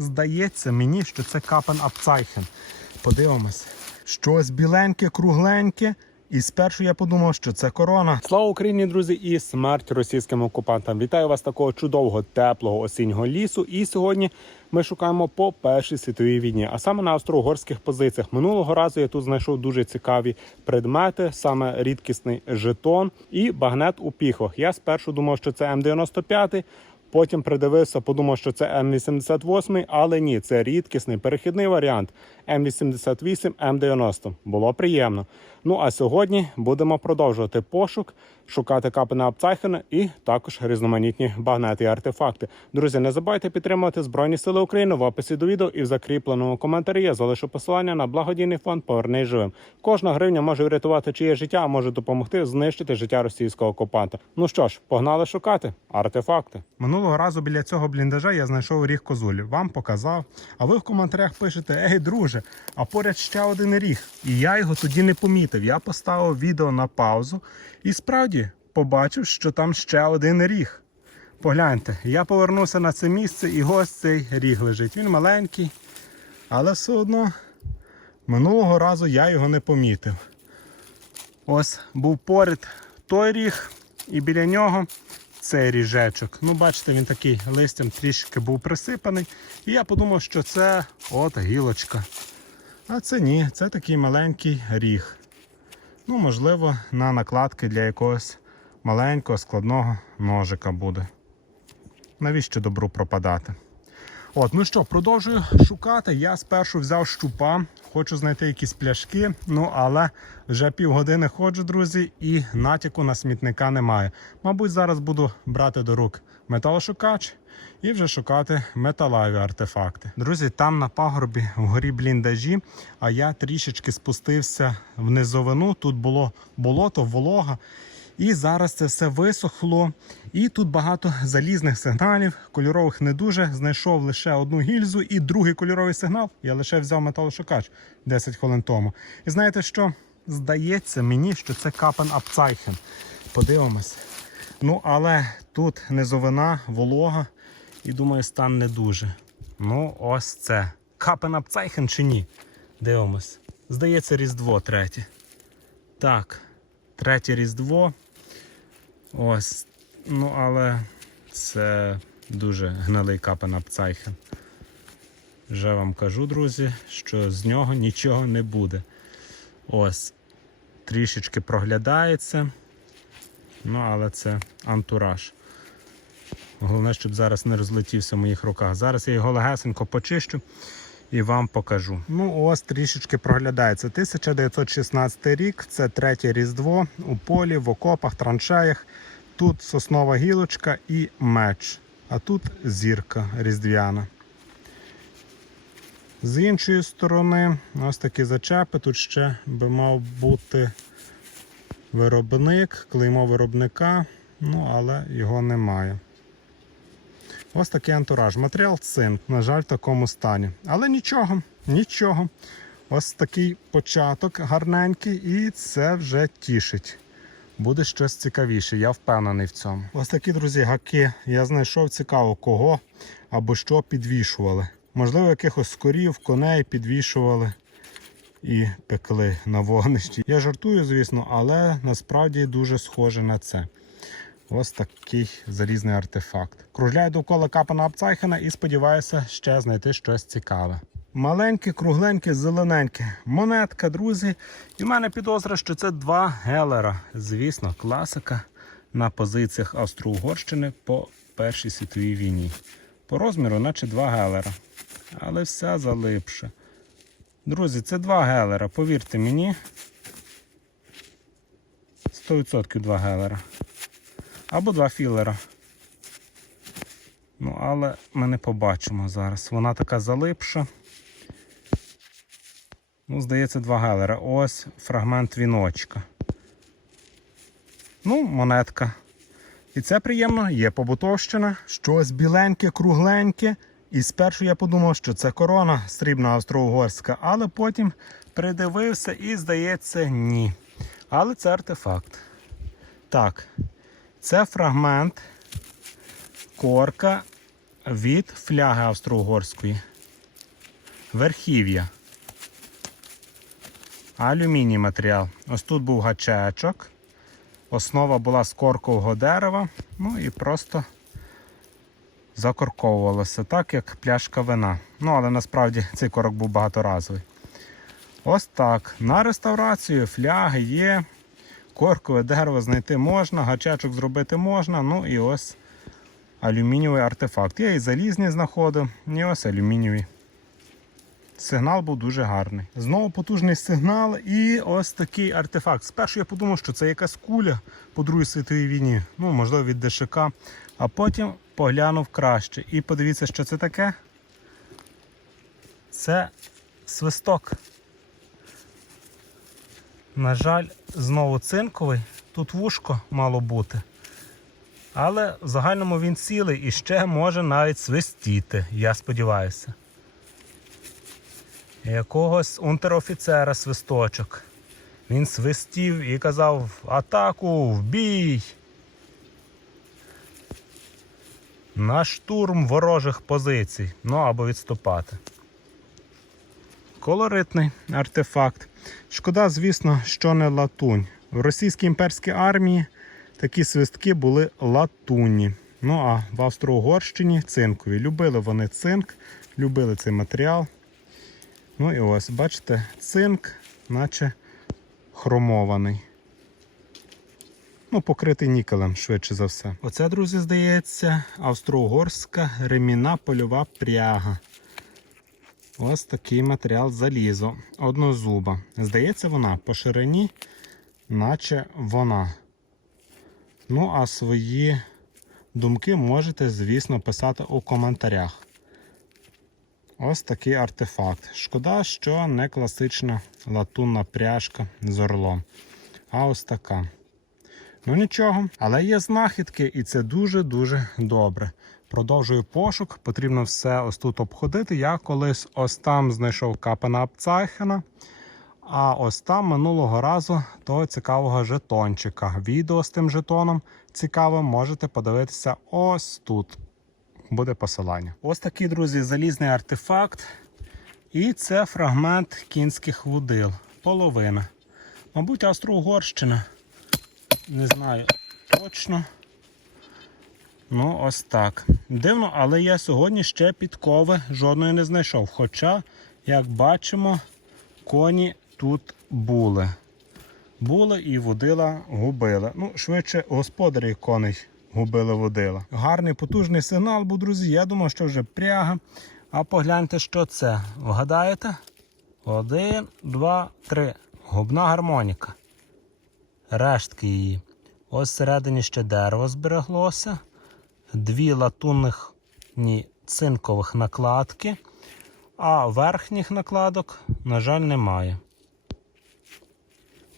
здається мені, що це капен апцайхен. Подивимось. Щось біленьке, кругленьке. І спершу я подумав, що це корона. Слава Україні, друзі, і смерть російським окупантам. Вітаю вас такого чудового теплого осіннього лісу. І сьогодні ми шукаємо по першій світовій війні, а саме на австро-угорських позиціях. Минулого разу я тут знайшов дуже цікаві предмети, саме рідкісний жетон і багнет у піхвах. Я спершу думав, що це М95. Потім придивився, подумав, що це М88, але ні, це рідкісний перехідний варіант М88, М90. Було приємно. Ну а сьогодні будемо продовжувати пошук, шукати капи Апцайхена і також різноманітні багнети і артефакти. Друзі, не забувайте підтримувати Збройні Сили України в описі до відео і в закріпленому коментарі. Я залишу посилання на благодійний фонд Повернись живим. Кожна гривня може врятувати чиє життя, а може допомогти знищити життя російського окупанта. Ну що ж, погнали шукати артефакти. Минулого разу біля цього бліндажа я знайшов ріг козулі. Вам показав. А ви в коментарях пишете: Ей, друже, а поряд ще один ріг. І я його тоді не помітив. Я поставив відео на паузу і справді побачив, що там ще один ріг. Погляньте, я повернувся на це місце і ось цей ріг лежить. Він маленький, але все одно минулого разу я його не помітив. Ось був поряд той ріг, і біля нього цей ріжечок. Ну, бачите, він такий листям трішки був присипаний. І я подумав, що це от гілочка. А це ні, це такий маленький ріг. Ну, можливо, на накладки для якогось маленького складного ножика буде. Навіщо добру пропадати? От, ну що, продовжую шукати. Я спершу взяв щупа, хочу знайти якісь пляшки, ну але вже півгодини ходжу, друзі, і натяку на смітника немає. Мабуть, зараз буду брати до рук металошукач і вже шукати металеві артефакти. Друзі, там на пагорбі вгорі бліндажі, а я трішечки спустився в низовину. Тут було болото, волога. І зараз це все висохло. І тут багато залізних сигналів, кольорових не дуже. Знайшов лише одну гільзу і другий кольоровий сигнал. Я лише взяв металошукач 10 хвилин тому. І знаєте що? Здається мені, що це капен апцайхен. Подивимось. Ну, але тут низовина, волога, і думаю, стан не дуже. Ну, ось це. Капен апцайхен чи ні? Дивимось. Здається, Різдво третє. Так, третє Різдво. Ось. Ну, але це дуже гнилий капен апцайхен. Вже вам кажу, друзі, що з нього нічого не буде. Ось. Трішечки проглядається. Ну, але це антураж. Головне, щоб зараз не розлетівся в моїх руках. Зараз я його легесенько почищу і вам покажу. Ну, ось трішечки проглядається. 1916 рік, це третє різдво у полі, в окопах, траншеях. Тут соснова гілочка і меч. А тут зірка різдвяна. З іншої сторони, ось такі зачепи. Тут ще би мав бути виробник, клеймо виробника, ну але його немає. Ось такий антураж. Матеріал цинк, на жаль, в такому стані. Але нічого, нічого. Ось такий початок гарненький, і це вже тішить. Буде щось цікавіше, я впевнений в цьому. Ось такі, друзі, гаки. Я знайшов цікаво, кого або що підвішували. Можливо, якихось скорів, коней підвішували і пекли на вогнищі. Я жартую, звісно, але насправді дуже схоже на це. Ось такий залізний артефакт. Кружляю довкола капана Апцайхена і сподіваюся ще знайти щось цікаве. Маленьке, кругленьке, зелененьке. Монетка, друзі. І в мене підозра, що це два гелера. Звісно, класика на позиціях Австро-Угорщини по Першій світовій війні. По розміру, наче два гелера. Але вся залипша. Друзі, це два гелера, повірте мені. 100% два гелера. Або два філера. Ну, але ми не побачимо зараз. Вона така залипша. Ну, здається, два гелера. Ось фрагмент віночка. Ну, монетка. І це приємно, є побутовщина, щось біленьке, кругленьке. І спершу я подумав, що це корона срібна австро-угорська, але потім придивився і, здається, ні. Але це артефакт. Так, це фрагмент корка від фляги австро-угорської. Верхів'я. Алюміній матеріал. Ось тут був гачечок. Основа була з коркового дерева. Ну і просто закорковувалося, так як пляшка вина. Ну, але насправді цей корок був багаторазовий. Ось так. На реставрацію фляги є. Коркове дерево знайти можна, гачечок зробити можна. Ну і ось алюмінієвий артефакт. Я і залізні знаходив, і ось алюмінієві. Сигнал був дуже гарний. Знову потужний сигнал і ось такий артефакт. Спершу я подумав, що це якась куля по Другій світовій війні, ну, можливо, від ДШК. А потім поглянув краще. І подивіться, що це таке. Це свисток. На жаль, знову цинковий. Тут вушко мало бути. Але в загальному він цілий і ще може навіть свистіти, я сподіваюся. Якогось унтерофіцера свисточок. Він свистів і казав атаку, в бій. На штурм ворожих позицій. Ну або відступати. Колоритний артефакт. Шкода, звісно, що не латунь. В російській імперській армії такі свистки були латунні. Ну а в Австро-Угорщині цинкові. Любили вони цинк, любили цей матеріал. Ну і ось, бачите, цинк, наче хромований. Ну, покритий нікелем, швидше за все. Оце, друзі, здається, австро-угорська ремінна польова пряга. Ось такий матеріал залізо. Однозуба. Здається, вона по ширині, наче вона. Ну, а свої думки можете, звісно, писати у коментарях. Ось такий артефакт. Шкода, що не класична латунна пряжка з орлом. А ось така. Ну нічого, але є знахідки, і це дуже-дуже добре. Продовжую пошук, потрібно все ось тут обходити. Я колись ось там знайшов капена Апцайхена, а ось там минулого разу того цікавого жетончика. Відео з тим жетоном цікавим можете подивитися ось тут. Буде посилання. Ось такий, друзі, залізний артефакт. І це фрагмент кінських водил. Половина. Мабуть, Австро-Угорщина. Не знаю точно. Ну, ось так. Дивно, але я сьогодні ще підкови жодної не знайшов. Хоча, як бачимо, коні тут були. Були і водила губили. Ну, швидше, господарі коней губили водила. Гарний потужний сигнал був, друзі. Я думав, що вже пряга. А погляньте, що це. Вгадаєте? Один, два, три. Губна гармоніка. Рештки її. Ось всередині ще дерево збереглося. Дві латунних цинкових накладки. А верхніх накладок, на жаль, немає.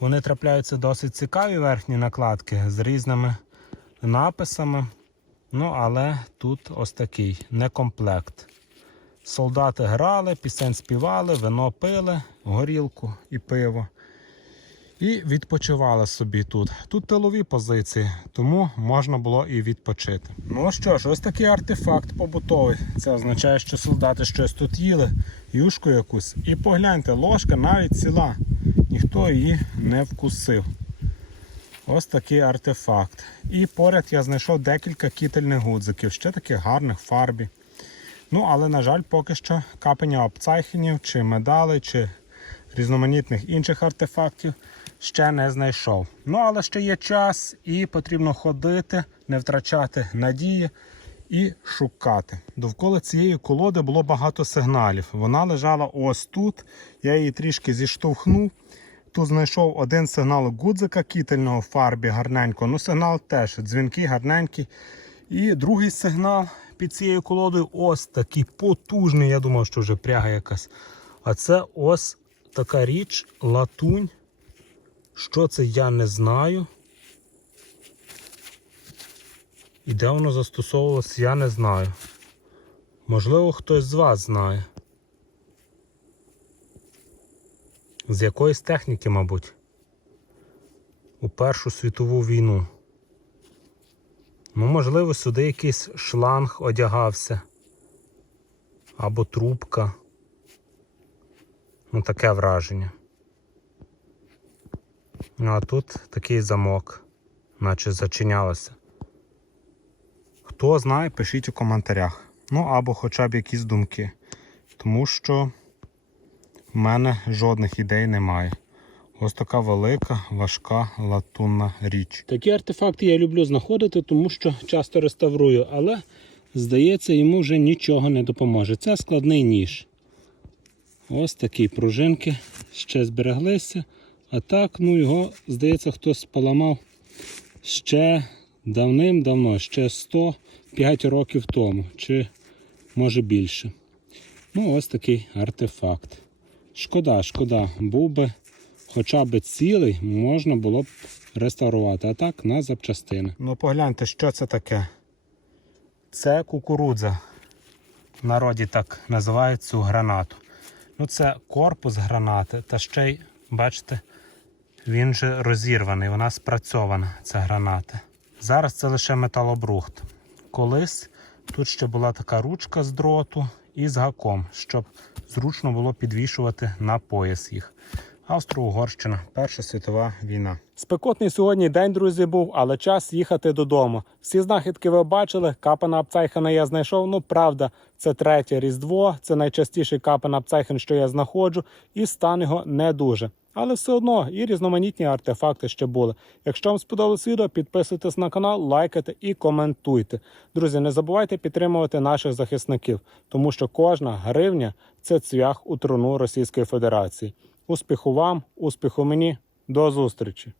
Вони трапляються досить цікаві верхні накладки з різними написами. Ну, але тут ось такий некомплект. Солдати грали, пісень співали, вино пили, горілку і пиво. І відпочивали собі тут. Тут тилові позиції, тому можна було і відпочити. Ну що ж, ось такий артефакт побутовий. Це означає, що солдати щось тут їли, юшку якусь. І погляньте, ложка навіть ціла. Ніхто її не вкусив. Ось такий артефакт. І поряд я знайшов декілька кітельних гудзиків, ще таких гарних фарбі. Ну, але, на жаль, поки що капання обцайхенів, чи медалей, чи різноманітних інших артефактів ще не знайшов. Ну, але ще є час і потрібно ходити, не втрачати надії і шукати. Довкола цієї колоди було багато сигналів. Вона лежала ось тут. Я її трішки зіштовхнув. Тут знайшов один сигнал гудзика кітельного фарбі гарненько. Ну, сигнал теж дзвінкий, гарненький. І другий сигнал під цією колодою ось такий потужний. Я думав, що вже пряга якась. А це ось така річ, латунь. Що це я не знаю. І де воно застосовувалось, я не знаю. Можливо, хтось з вас знає. З якоїсь техніки, мабуть. У Першу світову війну. Ну, можливо, сюди якийсь шланг одягався. або трубка. Ну, таке враження. Ну а тут такий замок, наче зачинялося. Хто знає, пишіть у коментарях. Ну або хоча б якісь думки. Тому що в мене жодних ідей немає. Ось така велика, важка латунна річ. Такі артефакти я люблю знаходити, тому що часто реставрую, але здається, йому вже нічого не допоможе. Це складний ніж. Ось такі пружинки ще збереглися. А так, ну його, здається, хтось поламав ще давним-давно, ще 105 років тому, чи може більше. Ну, ось такий артефакт. Шкода, шкода, був би хоча б цілий, можна було б реставрувати, а так на запчастини. Ну погляньте, що це таке. Це кукурудза. В народі так називають цю гранату. Ну, це корпус гранати, та ще й, бачите, він же розірваний, вона спрацьована, ця граната. Зараз це лише металобрухт. Колись тут ще була така ручка з дроту і з гаком, щоб зручно було підвішувати на пояс їх. Австро-Угорщина, Перша світова війна. Спекотний сьогодні день, друзі, був, але час їхати додому. Всі знахідки ви бачили. Капана Апцайхена я знайшов. Ну правда, це третє різдво. Це найчастіший капан Апцайхен, що я знаходжу, і стан його не дуже. Але все одно і різноманітні артефакти ще були. Якщо вам сподобалось відео, підписуйтесь на канал, лайкайте і коментуйте. Друзі, не забувайте підтримувати наших захисників, тому що кожна гривня це цвях у труну Російської Федерації. Успіху вам, успіху мені, до зустрічі!